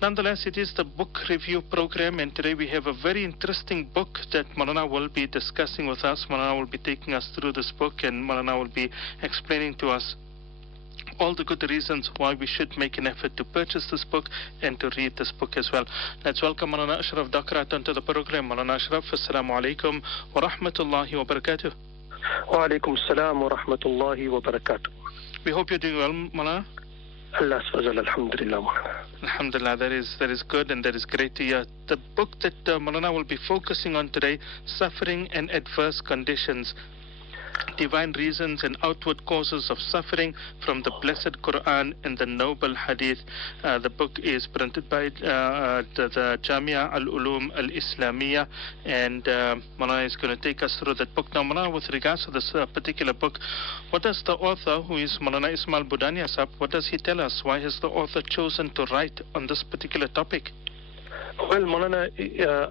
Nonetheless, it is the book review program, and today we have a very interesting book that Maulana will be discussing with us. Maulana will be taking us through this book, and Maulana will be explaining to us all the good reasons why we should make an effort to purchase this book and to read this book as well. Let's welcome Maulana Ashraf Dakrat onto the program. Maulana Ashraf, Assalamu alaikum wa rahmatullahi wa barakatuh. Wa alaikum assalam wa rahmatullahi wa barakatuh. We hope you're doing well, Maulana. Allah's fazal, alhamdulillah. Alhamdulillah, that is good and that is great to hear. The book that Maulana will be focusing on today, Suffering and Adverse Conditions, Divine Reasons and Outward Causes of Suffering from the Blessed Quran and the Noble Hadith. The book is printed by the Jamia al-Ulum al-Islamiyya, and Maulana is going to take us through that book. Now, Maulana, with regards to this particular book, what does the author, who is Maulana Ismail Budania Sahab, what does he tell us? Why has the author chosen to write on this particular topic? Well, Maulana,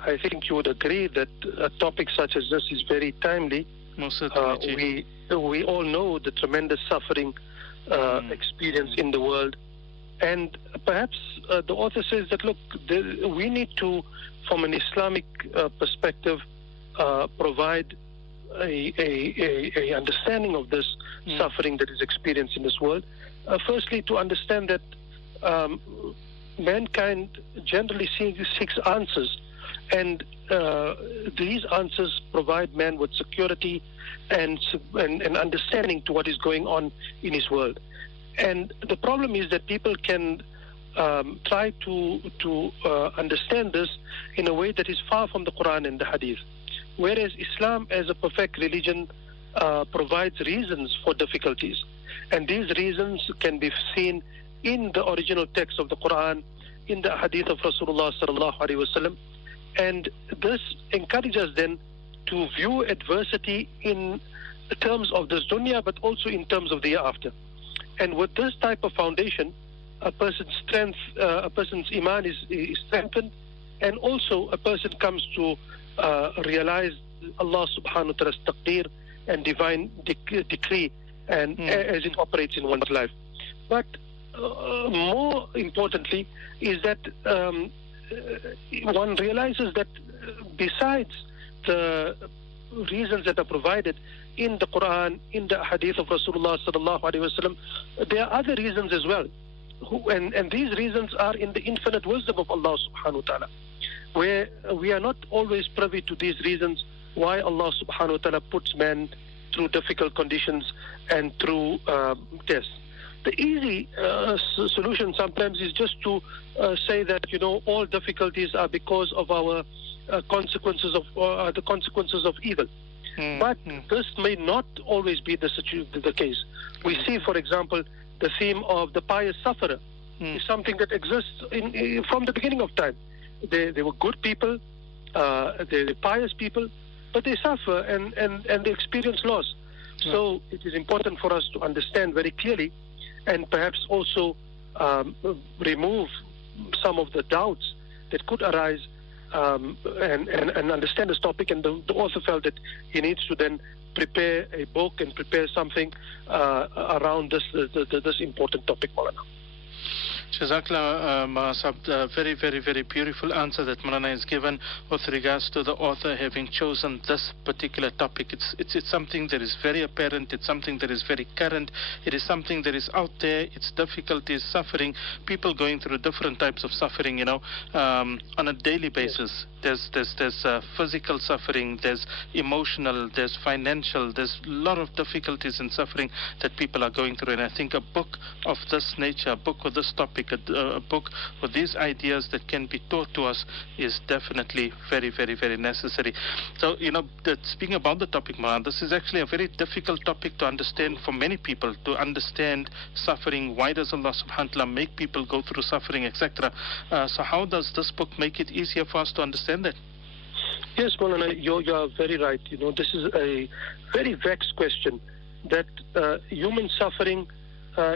I think you would agree that a topic such as this is very timely. Most certainly. We all know the tremendous suffering experience in the world, and perhaps the author says that, look, we need to, from an Islamic perspective, provide a understanding of this suffering that is experienced in this world. Firstly, to understand that mankind generally seeks answers, and these answers provide man with security and understanding to what is going on in his world. And the problem is that people can try to understand this in a way that is far from the Quran and the Hadith. Whereas Islam, as a perfect religion, provides reasons for difficulties. And these reasons can be seen in the original text of the Quran, in the Hadith of Rasulullah sallallahu alaihi wasallam. And this encourages then to view adversity in terms of this dunya, but also in terms of the hereafter. And with this type of foundation, a person's strength, a person's iman is strengthened, and also a person comes to realize Allah subhanahu wa ta'ala's taqdeer and divine decree, and as it operates in one's life. But more importantly is that one realizes that besides the reasons that are provided in the Quran, in the Hadith of Rasulullah sallallahu alaihi wasallam, there are other reasons as well, and these reasons are in the infinite wisdom of Allah subhanahu wa ta'ala, where we are not always privy to these reasons why Allah subhanahu wa ta'ala puts man through difficult conditions and through tests. The easy solution sometimes is just to say that, all difficulties are because of our consequences of the consequences of evil. But this may not always be the case. We see, for example, the theme of the pious sufferer is something that exists from the beginning of time. They were good people, they're pious people, but they suffer and they experience loss. So it is important for us to understand very clearly, and perhaps also remove some of the doubts that could arise, and understand this topic. And the author felt that he needs to then prepare a book and prepare something around this important topic, Maulana. Jazakallah, Maulana, very, very, very beautiful answer that Maulana has given with regards to the author having chosen this particular topic. It's something that is very apparent, it's something that is very current, it is something that is out there, it's difficulties, suffering, people going through different types of suffering, on a daily basis. There's physical suffering, there's emotional, there's financial, there's a lot of difficulties and suffering that people are going through. And I think a book of this nature, a book with this topic, a book with these ideas that can be taught to us is definitely very, very, very necessary. So, speaking about the topic, Maulana, this is actually a very difficult topic to understand for many people, to understand suffering. Why does Allah subhanahu wa ta'ala make people go through suffering, etc.? So how does this book make it easier for us to understand that? Yes, Maulana, you are very right. This is a very vexed question, that human suffering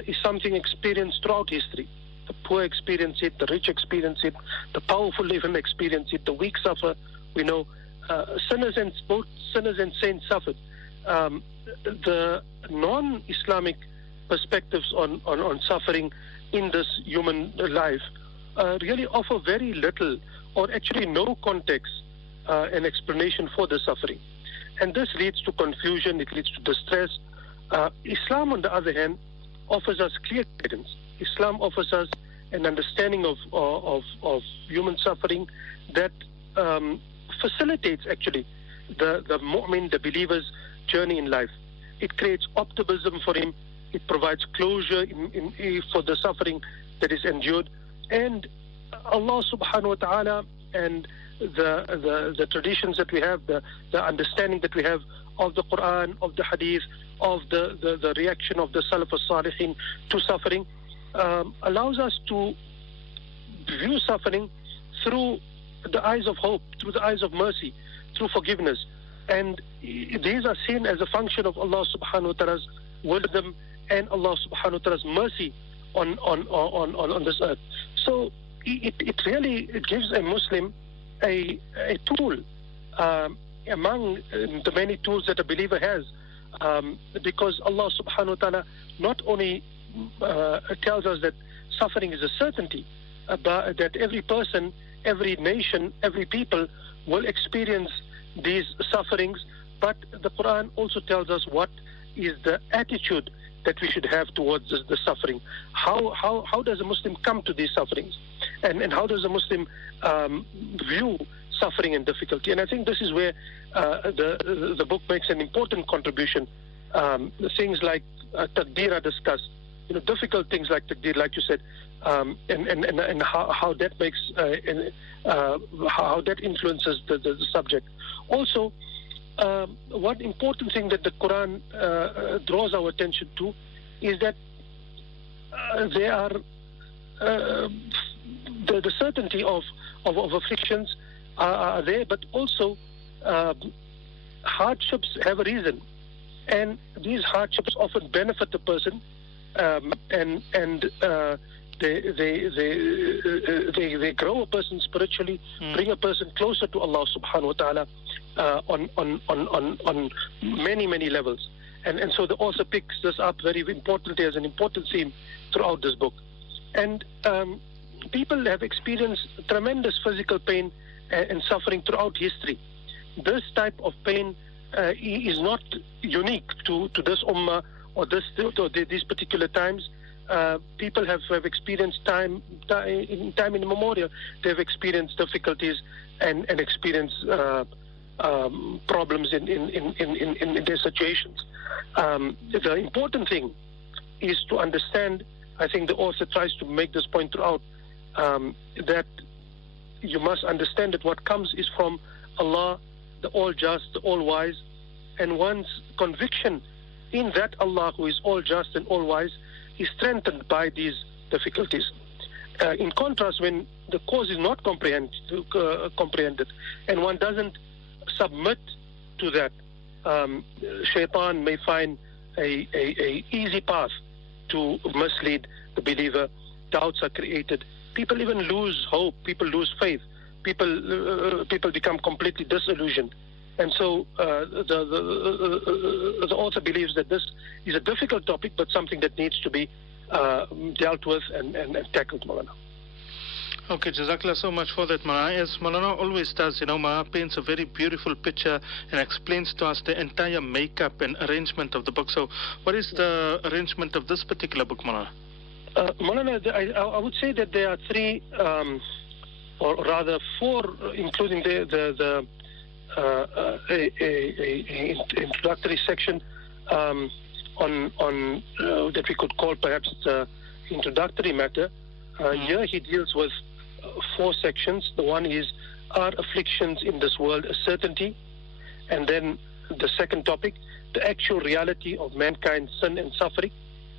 is something experienced throughout history. The poor experience it, the rich experience it, the powerful even experience it, the weak suffer. We know both sinners and saints suffered. The non-Islamic perspectives on suffering in this human life really offer very little or actually no context and explanation for the suffering. And this leads to confusion, it leads to distress. Islam, on the other hand, offers us clear guidance. Islam offers us an understanding of human suffering that facilitates actually the mu'min, the believer's journey in life. It creates optimism for him. It provides closure for the suffering that is endured. And Allah subhanahu wa ta'ala and the traditions that we have, the understanding that we have of the Quran, of the Hadith, of the reaction of the Salaf al-Salihin to suffering, allows us to view suffering through the eyes of hope, through the eyes of mercy, through forgiveness. And these are seen as a function of Allah subhanahu wa ta'ala's wisdom and Allah subhanahu wa ta'ala's mercy on this earth. So it really gives a Muslim a tool among the many tools that a believer has, because Allah subhanahu wa ta'ala not only tells us that suffering is a certainty, but that every person, every nation, every people will experience these sufferings, but the Quran also tells us what is the attitude that we should have towards the suffering. How does a Muslim come to these sufferings? And how does a Muslim view suffering and difficulty? And I think this is where the book makes an important contribution. Things like taqdeer are discussed, difficult things like taqdeer, like you said, and how that makes how that influences the subject. Also, one important thing that the Quran draws our attention to is that there are the certainty of afflictions are there, but also hardships have a reason, and these hardships often benefit the person, and they grow a person spiritually, bring a person closer to Allah subhanahu wa ta'ala on many levels. And so the author picks this up very importantly as an important theme throughout this book. And people have experienced tremendous physical pain and suffering throughout history. This type of pain is not unique to this ummah or these particular times. People have experienced time immemorial. They've experienced difficulties and experienced problems in their situations. The important thing is to understand, I think the author tries to make this point throughout, that you must understand that what comes is from Allah, the all-just, the all-wise, and one's conviction in that Allah who is all-just and all-wise is strengthened by these difficulties. In contrast, when the cause is not comprehended and one doesn't submit to that, shaitan may find a easy path to mislead the believer. Doubts are created. People even lose hope. People lose faith. People become completely disillusioned. And so the author believes that this is a difficult topic, but something that needs to be dealt with and tackled, Maulana. Okay, Jazakallah so much for that, Maulana. As Maulana always does, Maulana paints a very beautiful picture and explains to us the entire makeup and arrangement of the book. So what is the arrangement of this particular book, Maulana? Maulana, I would say that there are three, or rather four, including the introductory section on that we could call perhaps the introductory matter. Here he deals with four sections. The one is, are afflictions in this world a certainty? And then the second topic, the actual reality of mankind's sin and suffering.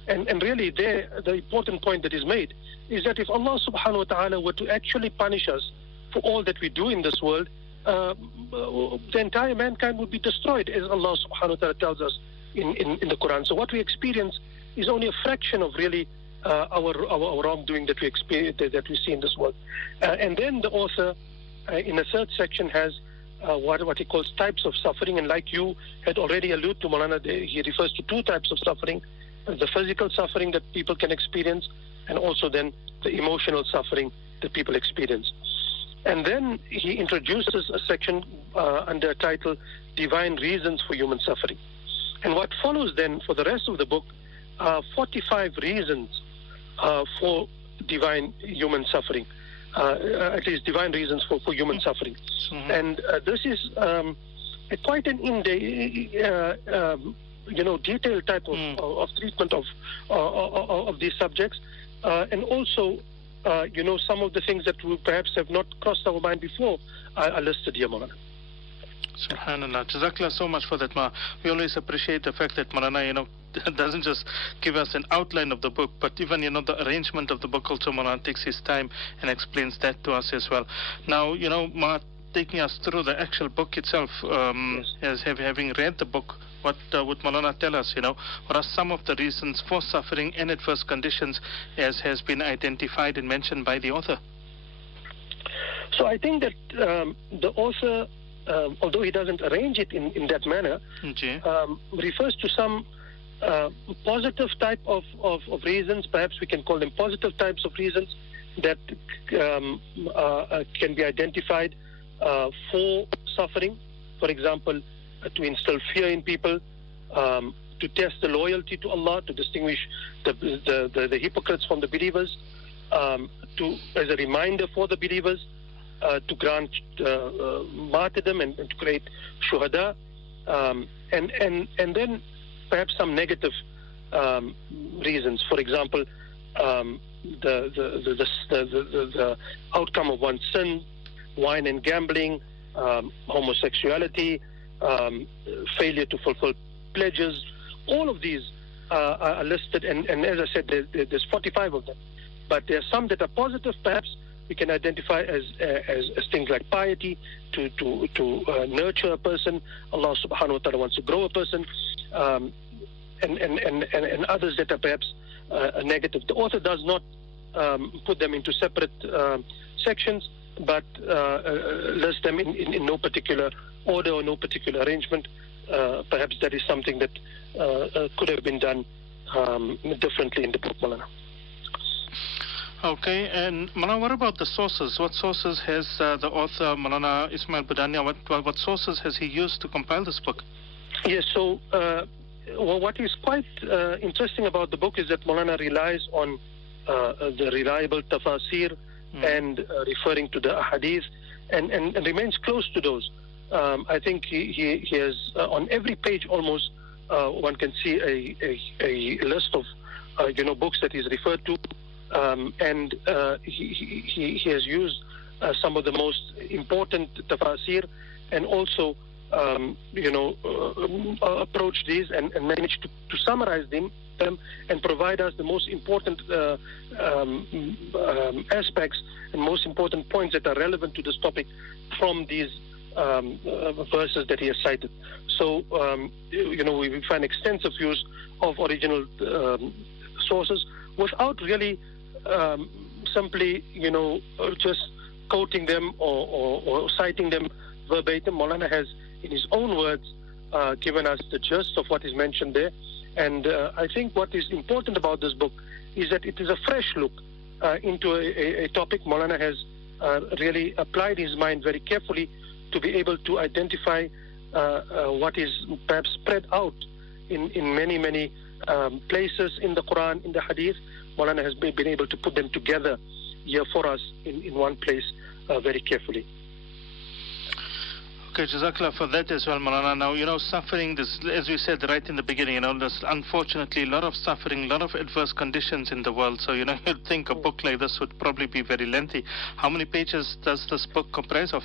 And really there, the important point that is made is that if Allah subhanahu wa ta'ala were to actually punish us for all that we do in this world, the entire mankind would be destroyed, as Allah subhanahu wa ta'ala tells us in the Quran. So what we experience is only a fraction of really our wrongdoing that we experience, that we see in this world. And then the author, in the third section, has what he calls types of suffering. And like you had already alluded to, Maulana, he refers to two types of suffering: the physical suffering that people can experience, and also then the emotional suffering the people experience. And then he introduces a section under a title, Divine Reasons for Human Suffering. And what follows then for the rest of the book are 45 reasons for divine human suffering, at least divine reasons for human suffering. Mm-hmm. And this is quite an detailed type of treatment of these subjects, and also some of the things that we perhaps have not crossed our mind before are listed here, Maulana. Subhanallah. Jazakallah so much for that, Ma. We always appreciate the fact that Maulana, doesn't just give us an outline of the book, but even, the arrangement of the book also, Maulana takes his time and explains that to us as well. Now, Ma, taking us through the actual book itself, yes. Having read the book, what would Maulana tell us, what are some of the reasons for suffering and adverse conditions as has been identified and mentioned by the author? So I think that the author, although he doesn't arrange it in that manner, refers to some positive type of reasons, perhaps we can call them positive types of reasons that can be identified for suffering. For example, to instill fear in people, to test the loyalty to Allah, to distinguish the hypocrites from the believers, as a reminder for the believers, to grant martyrdom and to create shuhada, and then perhaps some negative reasons. For example, the outcome of one's sin, wine and gambling, homosexuality, failure to fulfill pledges. All of these are listed, and as I said, there's 45 of them. But there are some that are positive, perhaps we can identify as things like piety, to nurture a person. Allah subhanahu wa ta'ala wants to grow a person, and others that are perhaps negative. The author does not put them into separate sections, but lists them in no particular order or no particular arrangement. Perhaps that is something that could have been done differently in the book, Maulana. Okay, and Maulana, what about the sources? What sources has the author, Maulana Ismail Budania, what sources has he used to compile this book? Yes, so what is quite interesting about the book is that Maulana relies on the reliable tafasir and referring to the ahadith and remains close to those. I think he has, on every page almost, one can see a list of books that he's referred to. And he has used some of the most important tafasir, and also approached these and managed to summarize them and provide us the most important aspects and most important points that are relevant to this topic from these verses that he has cited. So we find extensive use of original sources without really simply, just quoting them or citing them verbatim. Maulana has, in his own words, given us the gist of what is mentioned there. And I think what is important about this book is that it is a fresh look into a topic. Maulana has really applied his mind very carefully to be able to identify what is perhaps spread out in many, many places in the Quran, in the Hadith. Maulana has been able to put them together here for us in one place very carefully. Okay, Jazakallah for that as well, Maulana. Now, suffering, this, as we said right in the beginning, there's unfortunately a lot of suffering, a lot of adverse conditions in the world. So, you'd think a book like this would probably be very lengthy. How many pages does this book comprise of?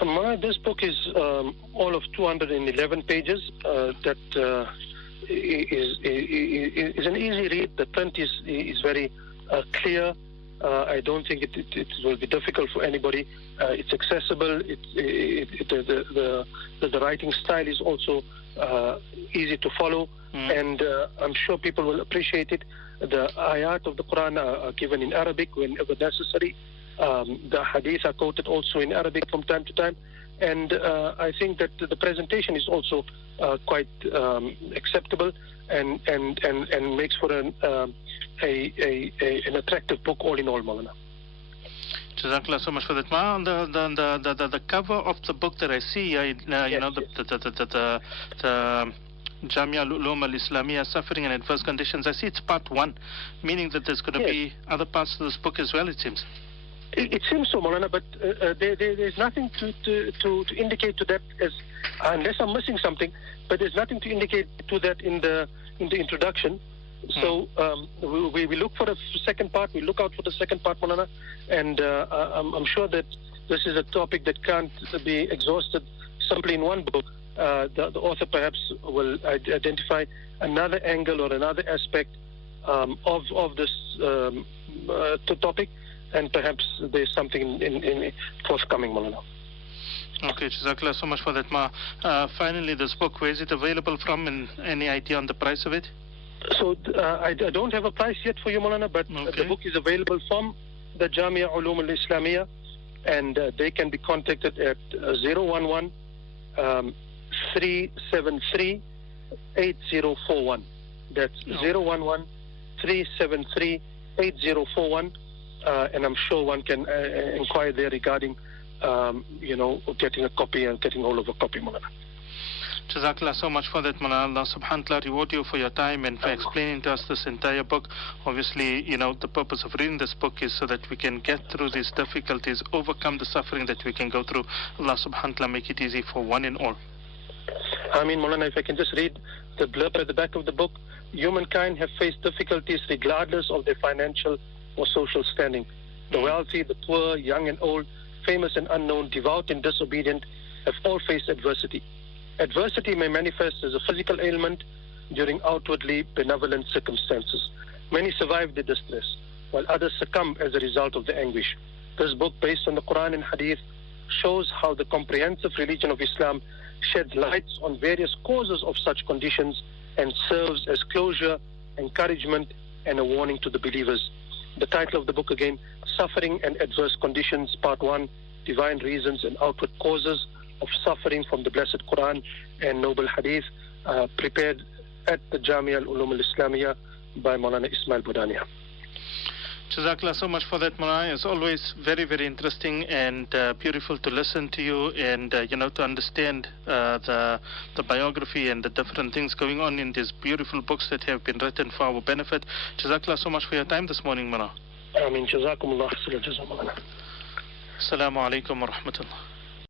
Maulana, this book is all of 211 pages. That is an easy read. The print is very clear. I don't think it will be difficult for anybody. It's accessible. The writing style is also easy to follow, and I'm sure people will appreciate it. The ayat of the Quran are given in Arabic whenever necessary. The hadith are quoted also in Arabic from time to time, and I think that the presentation is also quite acceptable and makes for an attractive book all in all, Maulana. Jazakallah so much for that. Ma, on the cover of the book that I see, the Jamia al-Ulum al-Islamiyya, Suffering and Adverse Conditions, I see it's part 1, meaning that there's going to be other parts to this book as well, it seems. It seems so, Maulana, but there's nothing to indicate to that, as unless I'm missing something, but there's nothing to indicate to that in the introduction. So we look for the second part. We look out for the second part, Maulana, and I'm sure that this is a topic that can't be exhausted simply in one book. The author perhaps will identify another angle or another aspect of this topic, and perhaps there's something in forthcoming, Maulana. Okay, Jazakallah so much for that, Ma. Finally, this book, where is it available from, and any idea on the price of it? So I don't have a price yet for you, Maulana, but the book is available from the Jamia al-Ulum al-Islamiyya, and they can be contacted at 011 373 8041. That's 011 373 8041, and I'm sure one can inquire there regarding getting a copy and getting hold of a copy, Maulana. Jazakallah so much for that, Maulana. Allah subhanahu wa ta'ala reward you for your time and for explaining to us this entire book. Obviously, the purpose of reading this book is so that we can get through these difficulties, overcome the suffering that we can go through. Allah subhanahu wa ta'ala make it easy for one and all. I mean, Maulana, if I can just read the blurb at the back of the book. Humankind have faced difficulties regardless of their financial or social standing. The wealthy, the poor, young and old, famous and unknown, devout and disobedient, have all faced adversity. Adversity may manifest as a physical ailment during outwardly benevolent circumstances. Many survive the distress, while others succumb as a result of the anguish. This book, based on the Quran and Hadith, shows how the comprehensive religion of Islam sheds light on various causes of such conditions and serves as closure, encouragement, and a warning to the believers. The title of the book again, Suffering and Adverse Conditions, Part 1, Divine Reasons and Outward Causes of Suffering from the Blessed Quran and Noble Hadith, prepared at the Jamia al-Ulum al-Islamiyya by Maulana Ismail Budania. Jazakallah so much for that, Maulana. It's always very, very interesting and beautiful to listen to you and, to understand the biography and the different things going on in these beautiful books that have been written for our benefit. Jazakallah so much for your time this morning, Maulana. Ameen. Jazakumullah. Assalamu alaikum wa rahmatullah.